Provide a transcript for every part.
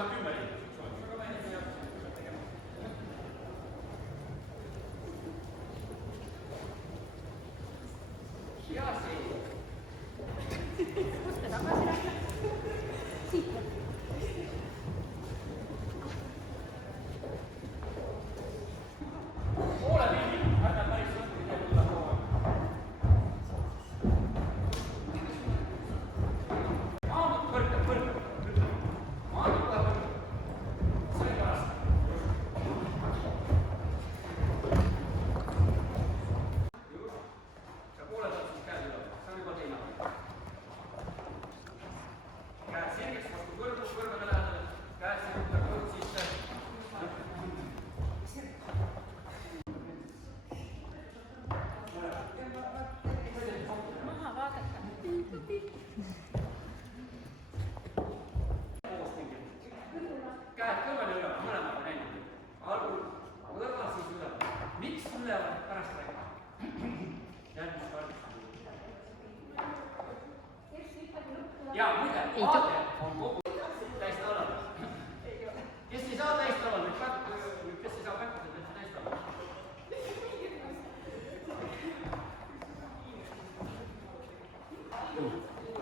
tahan 10 liitrit. Ja see. Kust te tagasi lähete? Siit. Poole pildi, ärge päris sõnumi teha tulla poole. Maandub kõrgelt. Maandub kohe kõrgelt. See pärast. Just. Ja poole saab siis käed üle. See on juba teine. Käed sirgeks vastu kõrgele lähedale. Käed sirgele kõrg sisse. Maha vaadata. Käed kõrvale üle, mõlemaga näinud. Algul kõrval, siis üle. Miks üleval pärast räägime? Järgmist kaardist. Ja muide, vaade on kogu täiesti alal. Kes ei saa täiesti alal, kes ei saa päkkuda, teeb täiesti alal.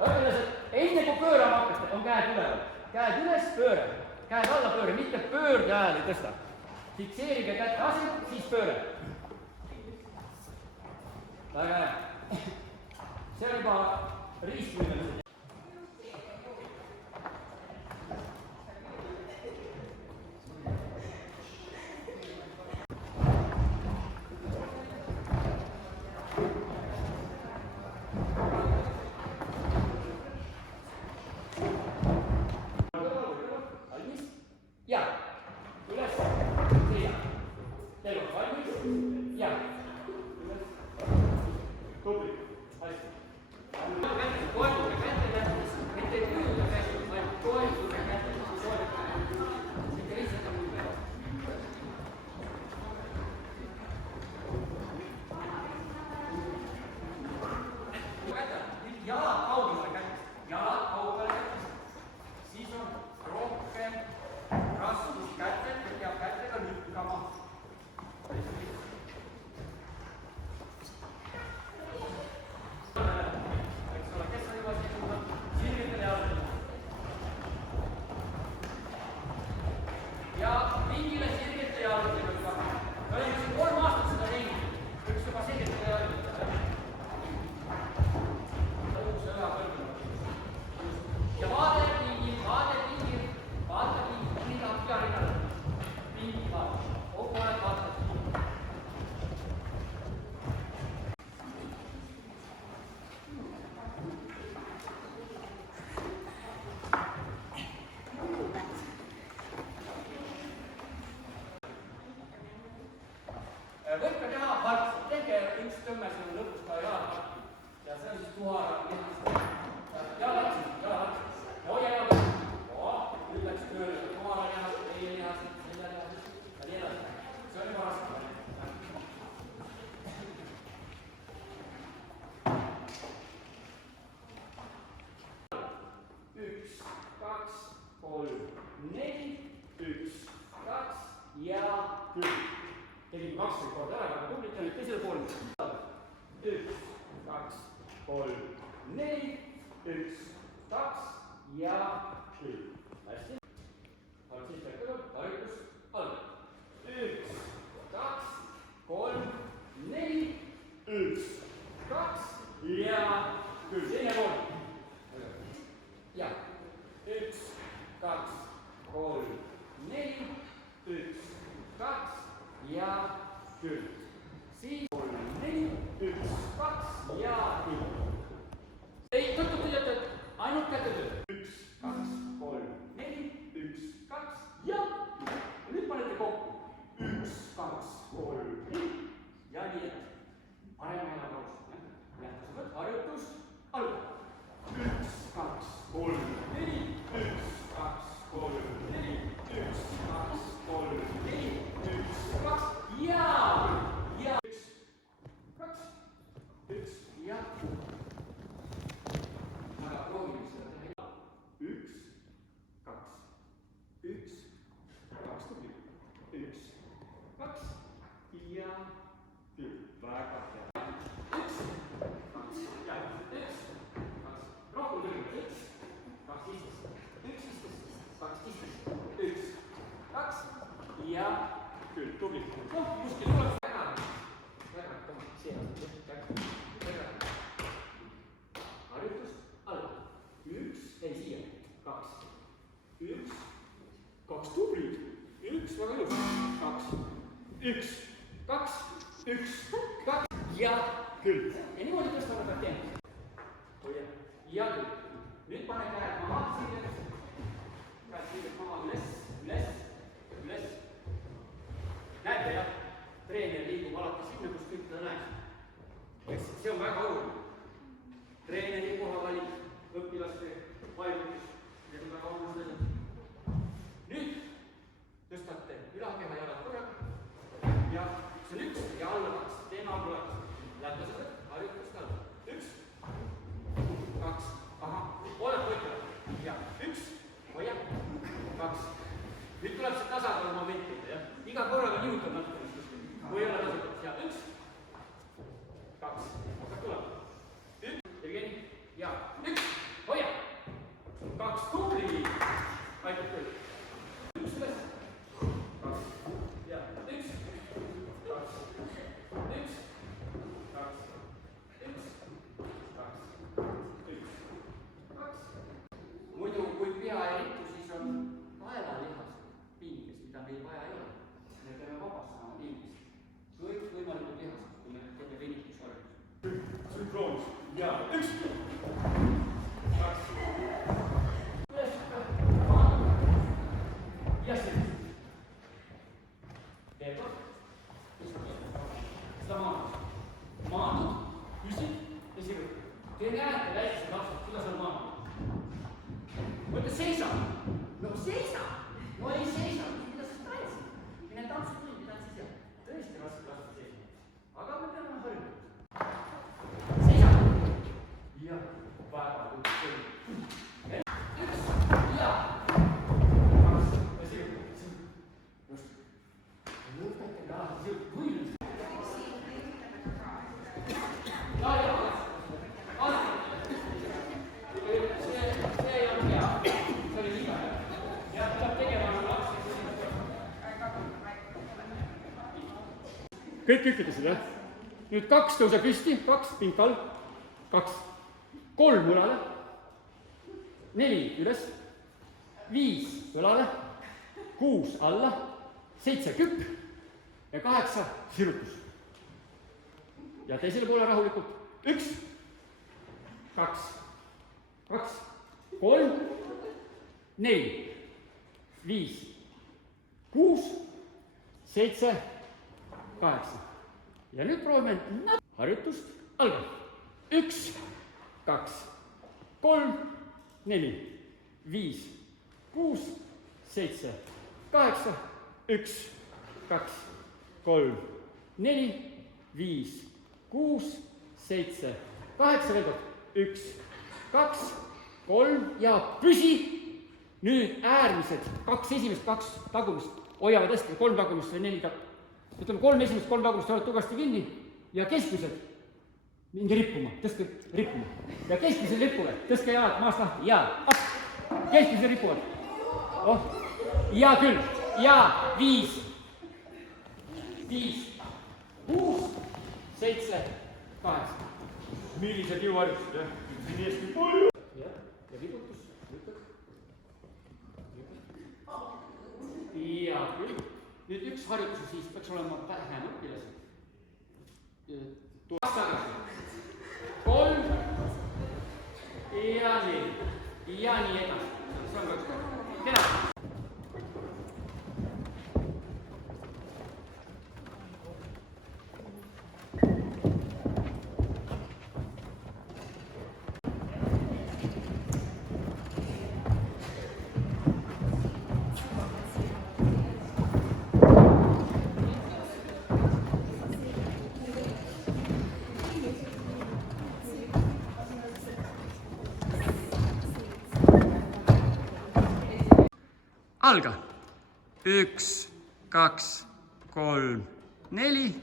Õpilased, enne kui pöörama hakkate, on käed üleval. Käed üles, pööre. Käed alla pööre, mitte pöörde ajal ei tõsta. Fikseerige kätte asend, siis pööre. Väga hea. See on juba riistimine. Ja, üles, siia. Teil on valmis. Ja, üles. Tubli, hästi. Toetuge kätele, mitte ei kujuta kätele, vaid toetuge kätele. Mitte lihtsalt on üle. Jalad kaugemale kätest. Jalad kaugemale kätest. Siis on rohkem raskus kätte, peab kättega lükkama. Eks ole, kes on juba siin sirgetele jalgadele. Ja ringile sirgete jalgadele juba. Me oleme siin 3 aastat seda ringi. Üks juba sirgetele jalgadele. Uus õla kõrgele. Ja vaade pingi, mida iga rinnale. Pingi vaata. Kogu aeg vaata. Võtke teha harts. Tehke üks tõmme sinna lõpus ka jalad. Ja see on siis tuhara. Jalad. Ja hoia jalad. Nüüd läks tööle. Kohale lihas, teie lihas, selle lihas. Ja nii edasi. See on juba raske. 1, 2, 3, 4, 1, 2 ja 10. Tegime 20 korda ära, aga tublid ja nüüd teisele poole. 1, 2, 3, 4, 1, 2 ja 10. Hästi. Siis peab kõrval, harjutus, algab. 1, 2, 3, 4, 1, 2 ja 10. Teine pool. Ja 1, 2, 3, 4, 1, 2 ja 10. Siis 3, 4, 1, 2 ja 10. Ei, tõttu, ainult kätetöö. 1, 2, 3, 4, 1, 2 ja nüüd panete kokku. 1, 2, 3, 4 ja nii edasi. Parema jalapaus. Lähtused, harjutus, algab. 1, 2, 3, 4, 1, 2, 3, 4, 1, 2, 3, 4, 1, 2 ja 1, 2, 1 ja aga proovime seda teha. 1, 2, üks, kaks tubli, üks, kaks ja küll, väga hea. üks, kaks ja üks, kaks, rohkem tubli, üks, kaks istus, üks istus, kaks istus, üks, kaks ja küll, tubli. noh, kuskil tuleb väga, tõmba, siia, väga. harjutus, alla, üks, ei siia, kaks, üks, kaks tublit, üks, väga ilus, kaks, üks, kaks, üks, kaks ja küll. ja niimoodi tõstame peab teema. hoia, ja küll. nüüd pane käed maha, siirdes. käed siirdes maha, üles, üles, üles. näete jah, treener liigub alati sinna, kus kõik teda näeb. eks see on väga oluline. treeneri kohavalik, õpilaste vaimudus, need on väga olulised asjad. nüüd tõstate ülakeha jalad korraga ja see on üks ja alla kaks, teeme algulatus. lätlased, harjutust alla. üks, kaks, ahah, oled võtjad ja üks, hoia, kaks. nüüd tuleb see tasakaalu moment juurde, jah. iga korraga nihutab natuke, kui ei ole tasakaalus ja üks, kaks, hakkab tulema. Jevgeni, ja üks, hoia, kaks, tubli, aitab küll. üks üles, kaks, ja üks, kaks, üks, kaks, üks, kaks, üks, kaks. muidu, kui pea ei ritu, siis on kaelalihas pinges, mida meil vaja ei ole. me peame vabastama pingest. kõik võimalikud lihased, kui me teeme venitusharjutust. sünkroonis. ja üks, kaks, üles, ja see. veel kord, seda maandud, püsid ja sirud. Te näete väikesed lapsed, kuidas on maandud. mõtle, seisa. no seisa, no ei seisa, mida sa tantsid? mine tantsu tund, tantsi seal. tõesti raske lasta seisa. aga me peame harjutama. ja väga tubli. üks ja kaks ja siirud. just. lõpetage alati siirud. võitlust. ja, see ei olnud hea. see oli liiga hea. ja tuleb tegema lapsi. kõik ütlete seda, jah? nüüd kaks tõuseb püsti, kaks pink all, kaks. 3 õlale, 4 üles, 5 õlale, 6 alla, 7 küpp ja 8 sirutus. ja teisele poole rahulikult. 1, 2, 2, 3, 4, 5, 6, 7, 8. ja nüüd proovime harjutust algab. 1, 2, 3, 4, 5, 6, 7, 8, 1, 2, 3, 4, 5, 6, 7, 8, veel kord. 1, 2, 3 ja püsi. nüüd äärmised 2 esimest, 2 tagumist hoiavad hästi, 3 tagumist või 4 ütleme 3 esimest, 3 tagumist hoiavad tugevasti kinni ja keskmised minge rippuma, tõstke rippuma ja keskmised ripuvad, tõstke jalad maast lahti ja keskmised ripuvad. oh, ja küll ja 5, 5, 6, 7, 8. millised jõuharjutused, jah? nii hästi palju. jah, ja vibutus, lükkad. ja küll. nüüd üks harjutus siis peaks olema vähem õpilasi. tuues tagasi. 3 ja 4 ja nii edasi. see on ka üks kord. kena. alga. 1, 2, 3, 4,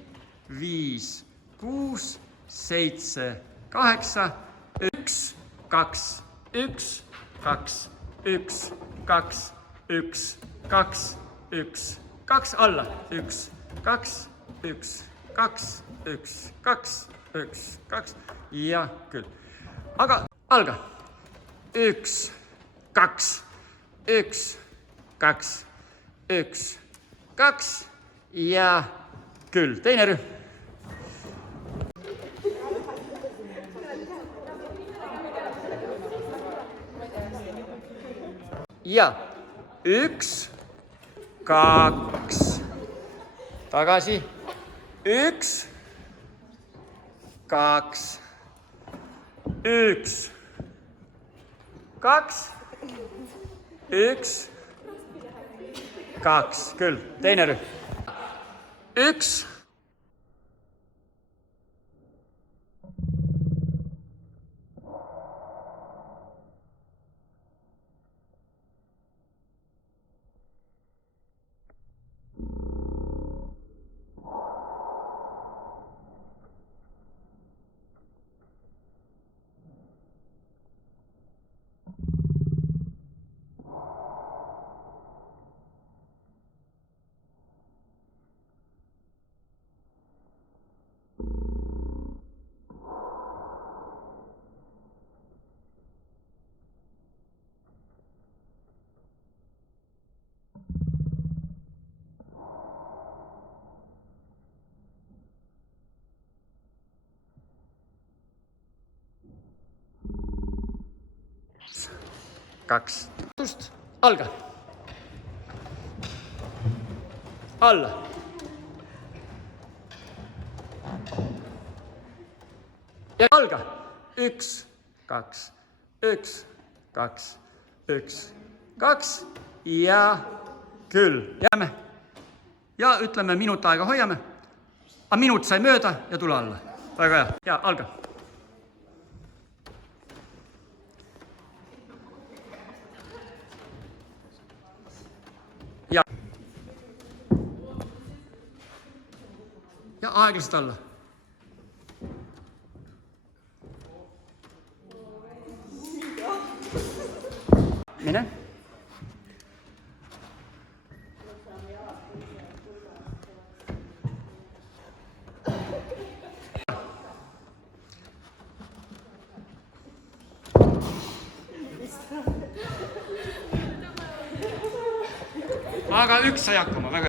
5, 6, 7, 8. 1, 2, 1, 2, 1, 2, 1, 2, 1, 2, alla. 1, 2, 1, 2, 1, 2, 1, 2 ja küll. Aga alga. 1, 2, 1, 2, 1, 2 ja küll. Teine rühm. Ja 1, 2, tagasi. 1, 2, 1, 2, 1, 2, küll. Teine rühm. 1, 2. Just alga. Alla. Ja alga. 1, 2, 1, 2, 1, 2 ja küll. Jääme ja ütleme minut aega hoiame. A minut sai mööda ja tule alla. Väga hea. Ja alga. Ja aeglaselt alla. Mine. Aga 1 sai hakkama, väga